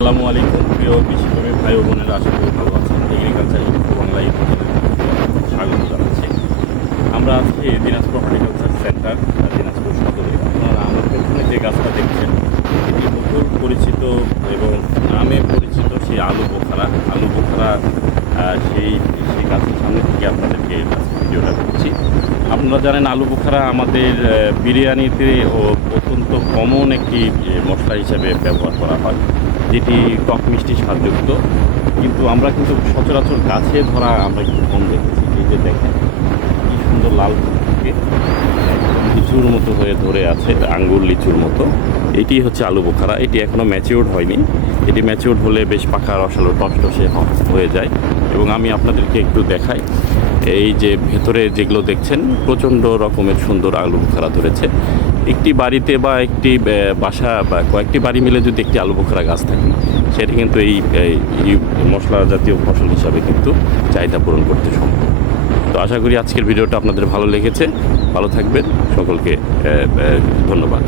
আসসালামু আলাইকুম প্রিয় কৃষিকর্মী ভাই ও বোনেরা, আশা করি ভালো আছেন। এগ্রিকালচার ইনফো বাংলায় স্বাগত জানাচ্ছি। আমরা আজকে দিনাজপুর হর্টিকালচার সেন্টার, দিনাজপুর সদরে। আপনারা আমার পেছনে যে গাছটা দেখছেন, এটি বহুল পরিচিত এবং নামে পরিচিত সেই আলু বোখারা। সেই সেই গাছের সামনে থেকে আপনাদেরকে আজকে ভিডিওটা করছি। আপনারা জানেন আলু বোখারা আমাদের বিরিয়ানিতে ও অত্যন্ত কমন একটি মশলা হিসেবে ব্যবহার করা হয়, যেটি টক মিষ্টি স্বাদযুক্ত। কিন্তু আমরা কিন্তু সচরাচর গাছে ধরা আমরা একটু কম দেখেছি। এই যে দেখেন কি সুন্দর লাল থেকে লিচুর মতো হয়ে ধরে আছে, আঙ্গুর লিচুর মতো। এটি হচ্ছে আলু বোখারা। এটি এখনও ম্যাচিওর হয়নি। এটি ম্যাচিওর হলে বেশ পাকা রসালো টসটসে হয়ে যায়। এবং আমি আপনাদেরকে একটু দেখাই, এই যে ভেতরে যেগুলো দেখছেন প্রচণ্ড রকমের সুন্দর আলু বোখারা ধরেছে। একটি বাড়িতে বা একটি বাসা বা কয়েকটি বাড়ি মিলে যদি একটি আলু বোখারা গাছ থাকে, সেটা কিন্তু এই মশলা জাতীয় ফসল হিসাবে কিন্তু চাহিদা পূরণ করতে সম্ভব। তো আশা করি আজকের ভিডিওটা আপনাদের ভালো লেগেছে। ভালো থাকবেন, সকলকে ধন্যবাদ।